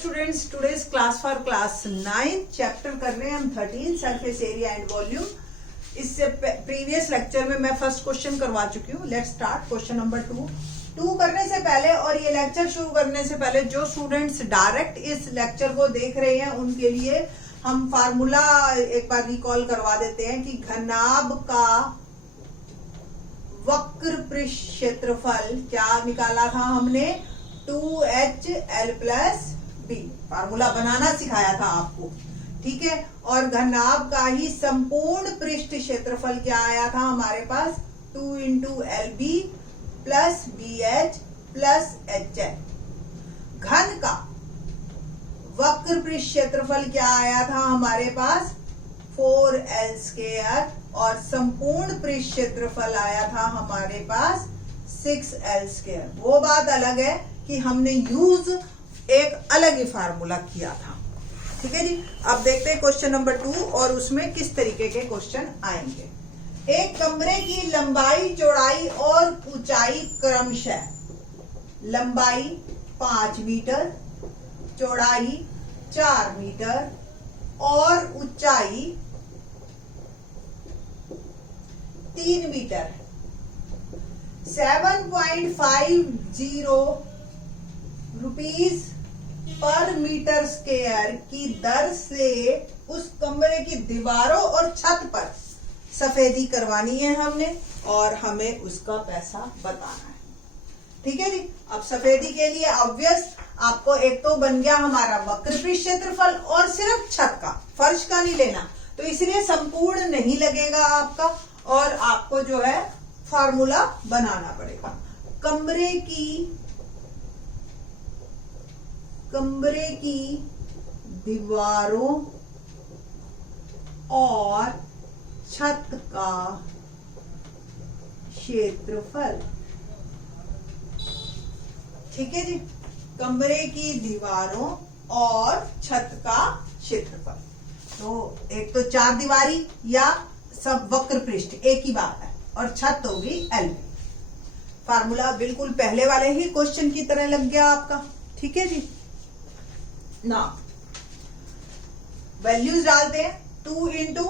Students, today's class for class 9 chapter कर रहे हैं हम 13 सरफेस एरिया एंड वॉल्यूम। इससे प्रीवियस लेक्चर में मैं फर्स्ट क्वेश्चन करवा चुकी हूँ। लेट्स स्टार्ट क्वेश्चन नंबर 2 करने से पहले और ये लेक्चर शुरू करने से पहले जो स्टूडेंट्स डायरेक्ट इस लेक्चर को देख रहे हैं उनके लिए हम फार्मूला एक बार रिकॉल करवा देते हैं कि घनाभ का वक्र पृष्ठ क्षेत्रफल क्या निकाला था हमने, 2HL प्लस बी। फार्मूला बनाना सिखाया था आपको, ठीक है। और घनाभ का ही संपूर्ण पृष्ठ क्षेत्रफल क्या आया था हमारे पास, 2 into LB plus BH plus HL। घन का वक्र पृष्ठ क्षेत्रफल क्या आया था हमारे पास, 4L स्क्वायर, और संपूर्ण पृष्ठ क्षेत्रफल आया था हमारे पास 6L स्क्वायर। वो बात अलग है कि हमने यूज एक अलग ही फार्मूला किया था, ठीक है जी। अब देखते हैं क्वेश्चन नंबर 2 और उसमें किस तरीके के क्वेश्चन आएंगे। एक कमरे की लंबाई, चौड़ाई और ऊंचाई क्रमशः, लंबाई 5 मीटर, चौड़ाई 4 मीटर और ऊंचाई 3 meter, 7.50 rupees per meter square की दर से उस कमरे की दीवारों और छत पर सफेदी करवानी है हमने और हमें उसका पैसा बताना है, ठीक है जी। अब सफेदी के लिए ऑब्वियस आपको एक तो बन गया हमारा वक्र पृष्ठ क्षेत्रफल और सिर्फ छत का, फर्श का नहीं लेना, तो इसलिए संपूर्ण नहीं लगेगा आपका और आपको जो है फार्मूला बनाना पड़ेगा। कमरे की दीवारों और छत का क्षेत्रफल, ठीक है जी। कमरे की दीवारों और छत का क्षेत्रफल, तो एक तो 4 दीवारी या सब वक्र पृष्ठ एक ही बात है और छत होगी LB। फार्मूला बिल्कुल पहले वाले ही क्वेश्चन की तरह लग गया आपका, ठीक है जी। ना वैल्यूज डालते हैं, 2 इंटू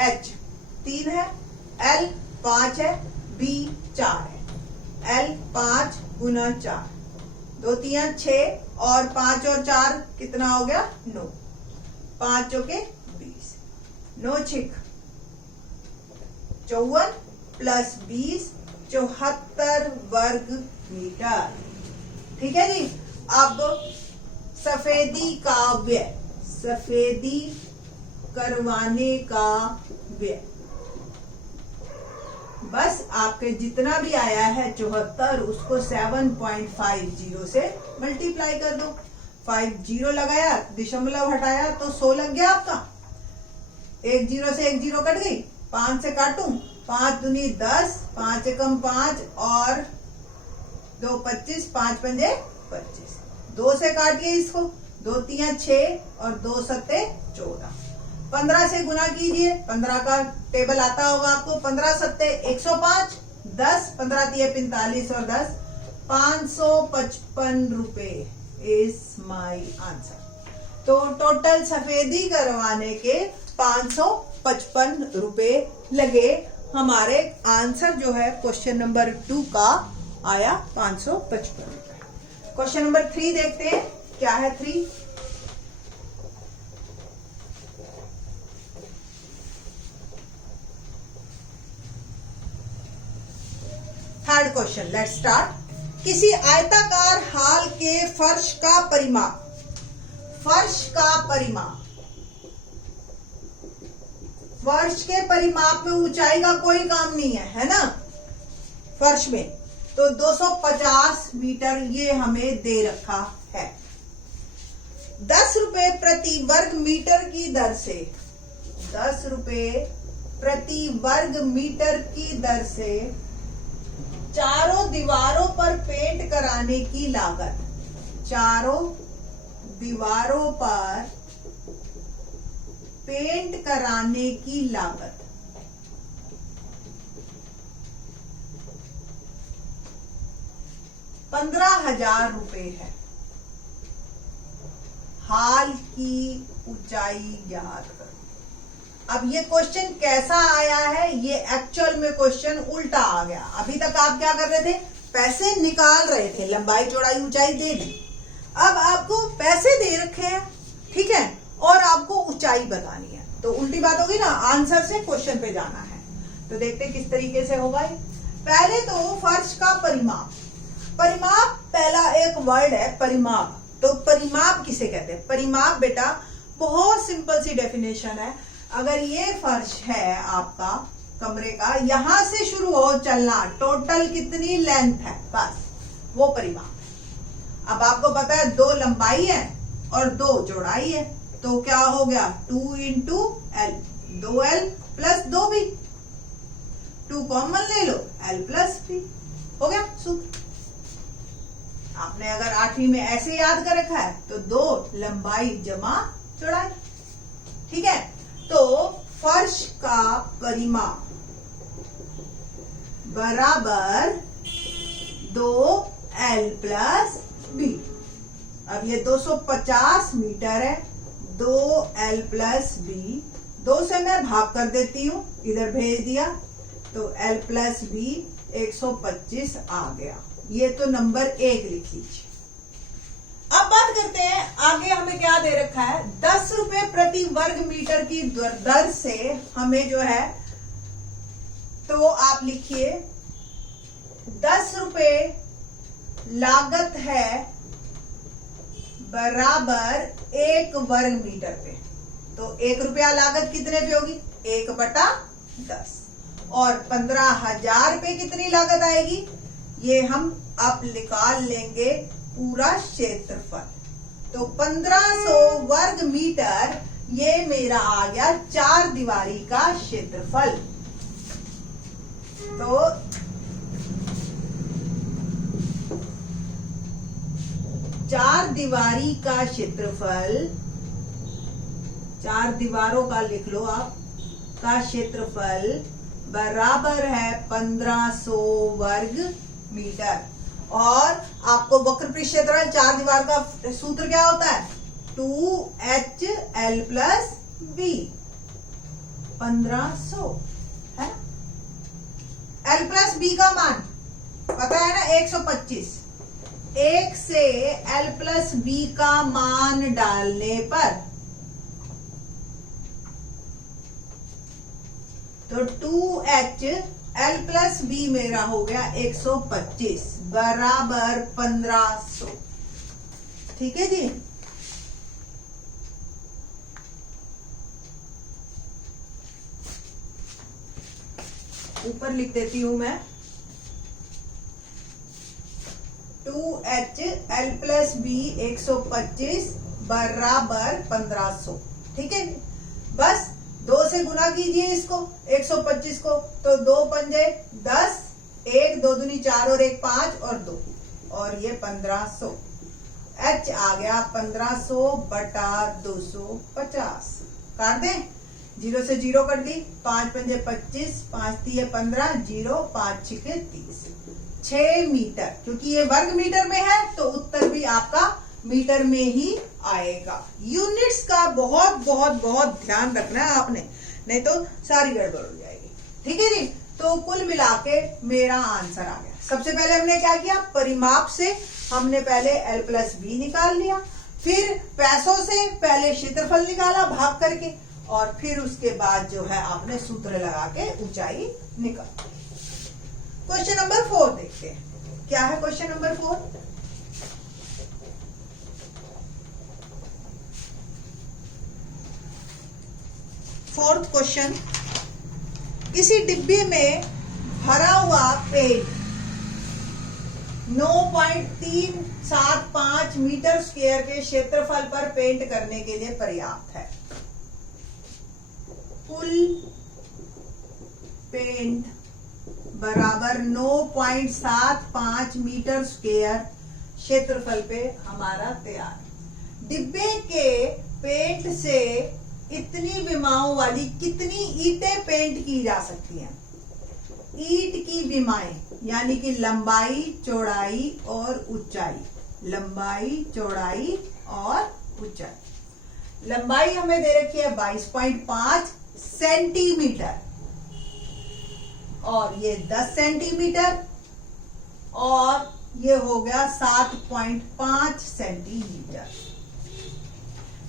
H 3 है, L 5 है, B 4 है। L 5 गुना 4, 2 3 6 और 5 और 4 कितना हो गया, 9, 5 चौके 20, 9 6 54 प्लस 20 74 वर्ग मीटर, ठीक है जी। अब सफेदी का व्यय, सफेदी करवाने का व्यय, बस आपके जितना भी आया है 74 उसको 7.50 से मल्टीप्लाई कर दो। 50 लगाया, दशमलव हटाया तो 100 लग गया आपका। 1 0 से 1 0 कट गई, 5 से काटूं, 5 दूनी 10, 5 एकम 5 और 2 25, 5 पंजे 25, 2 से काटिए इसको, 2 3 6 और 2 सत्ते 14, 15 से गुना कीजिए, 15 का टेबल आता होगा आपको, 15 सत्ते 105, 10 15 3 45 और 10 555 रुपए इज माई आंसर। तो टोटल सफेदी करवाने के 555 रुपए लगे। हमारे आंसर जो है क्वेश्चन नंबर 2 का आया 555 रुपए। क्वेश्चन नंबर 3 देखते हैं क्या है। 3 थर्ड क्वेश्चन, लेट्स स्टार्ट। किसी आयताकार हॉल के फर्श का परिमाप, फर्श का परिमाप, फर्श के परिमाप में ऊंचाई का कोई काम नहीं है ना फर्श में, तो 250 मीटर ये हमें दे रखा है। 10 रुपए प्रति वर्ग मीटर की दर से, 10 रुपए प्रति वर्ग मीटर की दर से चारों दीवारों पर पेंट कराने की लागत, चारों दीवारों पर पेंट कराने की लागत 15,000 रुपए है। हाल की ऊंचाई ज्ञात करो। अब ये क्वेश्चन कैसा आया है, ये एक्चुअल में क्वेश्चन उल्टा आ गया। अभी तक आप क्या कर रहे थे, पैसे निकाल रहे थे, लंबाई चौड़ाई ऊंचाई दे दी। अब आपको पैसे दे रखे हैं, ठीक है, और आपको ऊंचाई बतानी है, तो उल्टी बात होगी ना, आंसर से क्वेश्चन पे जाना है। तो देखते हैं किस तरीके से होगा। पहले तो फर्श का परिमाप। परिमाप पहला एक वर्ड है परिमाप। तो परिमाप किसे कहते हैं? परिमाप बेटा बहुत सिंपल सी डेफिनेशन है। अगर ये फर्श है आपका कमरे का, यहां से शुरू हो चलना, टोटल कितनी लेंथ है, बस वो परिमाप। अब आपको पता है 2 लंबाई है और 2 चौड़ाई है, तो क्या हो गया 2 into L, 2L plus 2B, 2 common ले लो, L प्लस B हो गया सूत्र। आपने अगर 8वीं में ऐसे याद कर रखा है तो 2 लंबाई जमा चौड़ाई, ठीक है। तो फर्श का परिमाप बराबर 2L प्लस B। अब ये 250 मीटर है, 2L प्लस B, 2 से मैं भाग कर देती हूं, इधर भेज दिया, तो L प्लस B 125 आ गया। ये तो नंबर 1 लिख लीजिए। अब बात करते हैं आगे, हमें क्या दे रखा है, 10 रुपए प्रति वर्ग मीटर की दर से हमें जो है, तो आप लिखिए 10 रुपए लागत है बराबर 1 वर्ग मीटर पे। तो 1 रुपया लागत कितने पे होगी, 1/10, और 15,000 रुपए कितनी लागत आएगी, ये हम अब निकाल लेंगे पूरा क्षेत्रफल। तो 1500 वर्ग मीटर ये मेरा आ गया 4 दीवारी का क्षेत्रफल। तो 4 दीवारी का क्षेत्रफल, 4 दीवारों का लिख लो आप, का क्षेत्रफल बराबर है 1500 वर्ग मीटर। और आपको वक्र पृष्ठ क्षेत्रफल 4 दीवार का सूत्र क्या होता है, 2HL प्लस B, 1500 है ना। L प्लस B का मान पता है ना 125। 1 से L प्लस B का मान डालने पर तो 2HL प्लस B मेरा हो गया 125 बराबर 1500, ठीक है जी। ऊपर लिख देती हूं मैं 2HL प्लस B 125 बराबर 1500, ठीक है। बस 2 से गुना कीजिए इसको 125 को, तो 2 पंजे 10, 1 2 दूनी 4 और 1 5 और 2, और ये 1500। H आ गया 1500 बटा 250। काट दें, 0 से 0 कट दी, 5 पंजे 25, 5 दिए 15, 0 5 छिके 30, 6 मीटर। क्योंकि ये वर्ग मीटर में है तो उत्तर भी आपका मीटर में ही आएगा। यूनिट्स का बहुत बहुत बहुत ध्यान रखना है आपने, नहीं तो सारी गड़बड़ हो जाएगी, ठीक है जी। तो कुल मिला के मेरा आंसर आ गया। सबसे पहले हमने क्या किया, परिमाप से हमने पहले L प्लस B निकाल लिया, फिर पैसों से पहले क्षेत्रफल निकाला भाग करके, और फिर उसके बाद जो है आपने सूत्र लगा के ऊंचाई निकाली। क्वेश्चन नंबर 4 देखते हैं, क्या है क्वेश्चन नंबर 4। फोर्थ क्वेश्चन, किसी डिब्बे में भरा हुआ पेंट 9.375 मीटर स्क्वायर के क्षेत्रफल पर पेंट करने के लिए पर्याप्त है। कुल पेंट बराबर 9.75 मीटर स्क्वायर क्षेत्रफल पे हमारा तैयार। डिब्बे के पेंट से इतनी विमाओं वाली कितनी ईंटें पेंट की जा सकती हैं। ईंट की विमाएं यानी कि लंबाई चौड़ाई और ऊंचाई, लंबाई चौड़ाई और ऊंचाई। लंबाई हमें दे रखी है 22.5 सेंटीमीटर और ये 10 सेंटीमीटर और ये हो गया 7.5 सेंटीमीटर।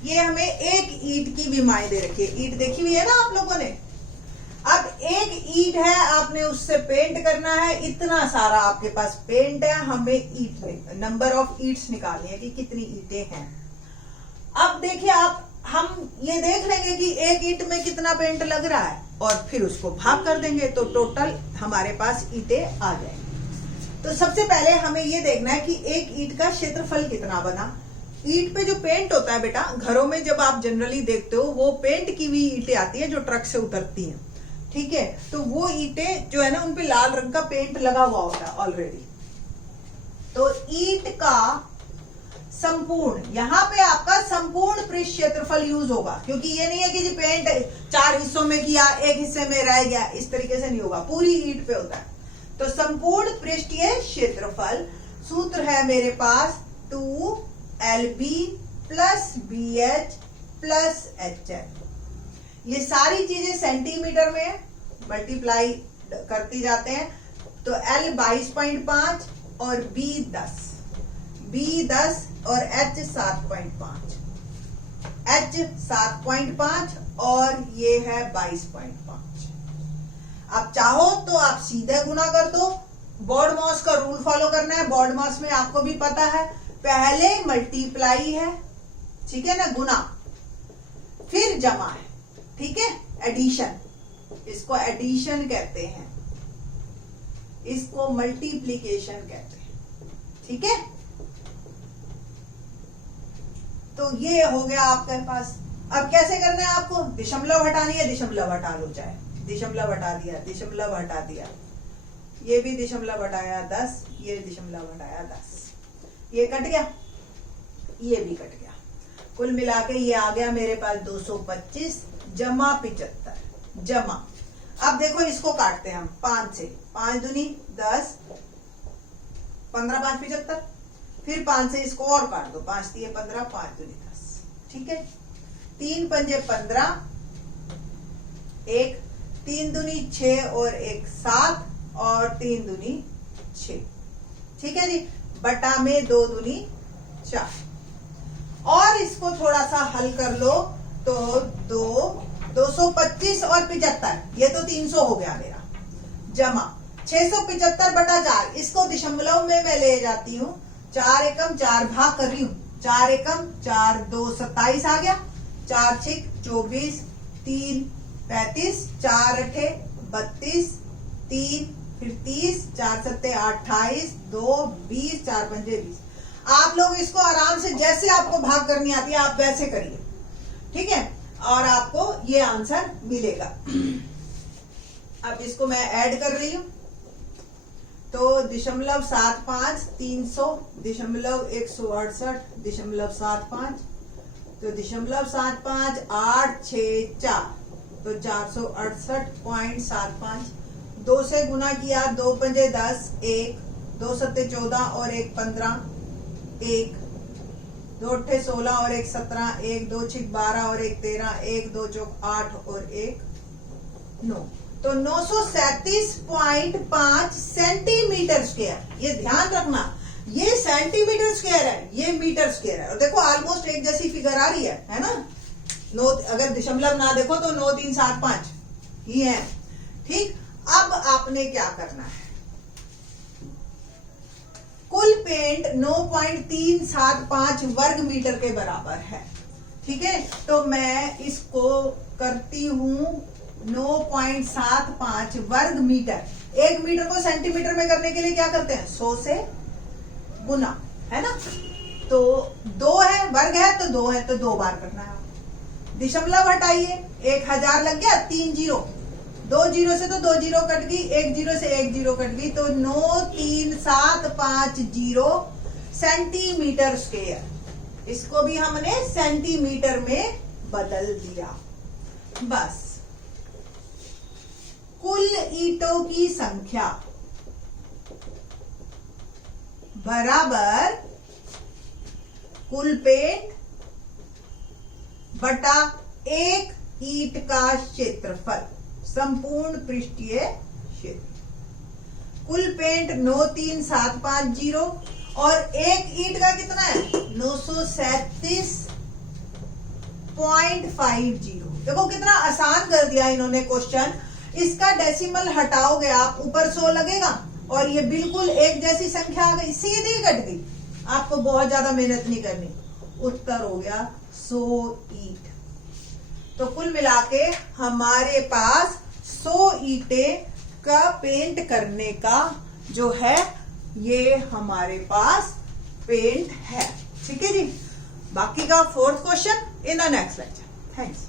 ये हमें एक ईंट की विमाएं दे रखी है। ईंट देखी हुई है ना आप लोगों ने। अब एक ईंट है, आपने उससे पेंट करना है, इतना सारा आपके पास पेंट है, हमें ईंट में नंबर ऑफ ईंट्स निकालनी है कि कितनी ईंटें हैं। अब देखिए आप, हम ये देख लेंगे कि एक ईंट में कितना पेंट लग रहा है और फिर उसको भाग कर देंगे तो टोटल हमारे पास ईंटें आ जाएंगी। तो सबसे पहले हमें ये देखना है कि एक ईंट का क्षेत्रफल कितना बना। ईंट पे जो पेंट होता है बेटा, घरों में जब आप जनरली देखते हो वो पेंट की हुई ईंटें आती है जो ट्रक से उतरती हैं, ठीक है। तो वो ईंटें जो है ना, उनपे लाल रंग का पेंट लगा हुआ होता है ऑलरेडी। तो ईंट का संपूर्ण, यहाँ पे आपका संपूर्ण पृष्ठ क्षेत्रफल यूज होगा, क्योंकि ये नहीं है कि जी पेंट 4 हिस्सों में किया, एक हिस्से में रह गया, इस तरीके से नहीं होगा, पूरी ईंट पे होता है। तो संपूर्ण पृष्ठीय क्षेत्रफल सूत्र है मेरे पास 2LB + BH + HL। ये सारी चीजें सेंटीमीटर में मल्टीप्लाई करती जाते हैं। तो L 22.5 और B 10 और H 7.5, H 7.5 और ये है 22.5। आप चाहो तो आप सीधे गुना कर दो। बॉड मास का रूल फॉलो करना है। बॉड मास में आपको भी पता है, पहले मल्टीप्लाई है, ठीक है ना, गुना, फिर जमा है, ठीक है, एडिशन, इसको एडिशन कहते हैं, इसको मल्टीप्लिकेशन कहते हैं, ठीक है। तो ये हो गया आपके पास। अब कैसे करना है आपको, दशमलव हटानी है, दशमलव हटा लो, चाहे दशमलव हटा दिया, दशमलव हटा दिया, ये भी दशमलव हटाया 10, ये दशमलव हटाया 10, ये कट गया, ये भी कट गया। कुल मिला के ये आ गया मेरे पास 225 जमा 75 जमा। अब देखो इसको काटते हैं हम 5 से, 5 दूनी 10, 15 5 75, फिर 5 से इसको और काट दो, 5 दिए 15, 5 दूनी 10, ठीक है। 3 पंजे 15, 1, 3 दूनी 6 और 1 7 और 3 दूनी 6, ठीक है जी। बटा में 2 दूनी 4। और इसको थोड़ा सा हल कर लो तो 225 और 75, ये तो 300 हो गया मेरा, जमा 675 बटा 4, इसको दशमलव में मैं ले जाती हूँ, 4 एकम 4 भाग कर रही हूँ, 4 एकम 4 2 27 आ गया, 4 6 24, 3 35, 4 8 32, 3 फिर 30, 4 7 28, 2 20, 4 पंजे 20। आप लोग इसको आराम से, जैसे आपको भाग करनी आती है आप वैसे करिए, ठीक है, और आपको ये आंसर मिलेगा। अब इसको मैं ऐड कर रही हूं, तो 0.75 300, 168, 0.75, तो 0.75 8 6 4, तो 468.75। 2 से गुना किया, 2 पंजे 10, 1, 2 सत्ते 14 और 1 15, 1, 2 अट्ठे 16 और 1 17, 1 2 6 12 और 1 13, 1 2 चौक 8 और 1 9, तो 937.5 सेंटीमीटर स्क्वायर। ये ध्यान रखना, ये सेंटीमीटर स्क्वायर है, ये मीटर स्क्वायर है। और देखो ऑलमोस्ट एक जैसी फिगर आ रही है ना। 9 अगर दशमलव ना देखो तो 9 3 7 5 ही है, ठीक। अब आपने क्या करना है, कुल पेंट 9.375 वर्ग मीटर के बराबर है, ठीक है। तो मैं इसको करती हूं 9.75 वर्ग मीटर। 1 मीटर को सेंटीमीटर में करने के लिए क्या करते हैं, 100 से गुना, है ना। तो 2 है, वर्ग है तो 2 है, तो 2 बार करना है। दशमलव हटाइए, 1000 लग गया, 3 जीरो, 2 जीरो से तो 2 जीरो कट गई, 1 जीरो से 1 जीरो कट गई, तो 93750 सेंटीमीटर स्क्वायर। इसको भी हमने सेंटीमीटर में बदल दिया। बस, कुल ईंटों की संख्या बराबर कुल पेंट बटा 1 ईंट का क्षेत्रफल, संपूर्ण पृष्ठीय क्षेत्र। कुल पेंट 93750 और 1 ईंट का कितना है 937.50। देखो कितना आसान कर दिया इन्होंने क्वेश्चन। इसका डेसिमल हटाओगे आप, ऊपर 100 लगेगा और ये बिल्कुल एक जैसी संख्या आ गई, सीधी कट गई। आपको बहुत ज्यादा मेहनत नहीं करनी। उत्तर हो गया 100 ईंट। तो कुल मिला के हमारे पास 100 ईंटें का पेंट करने का जो है ये हमारे पास पेंट है। ठीक है जी। बाकी का 4th question in the next lecture. Thanks.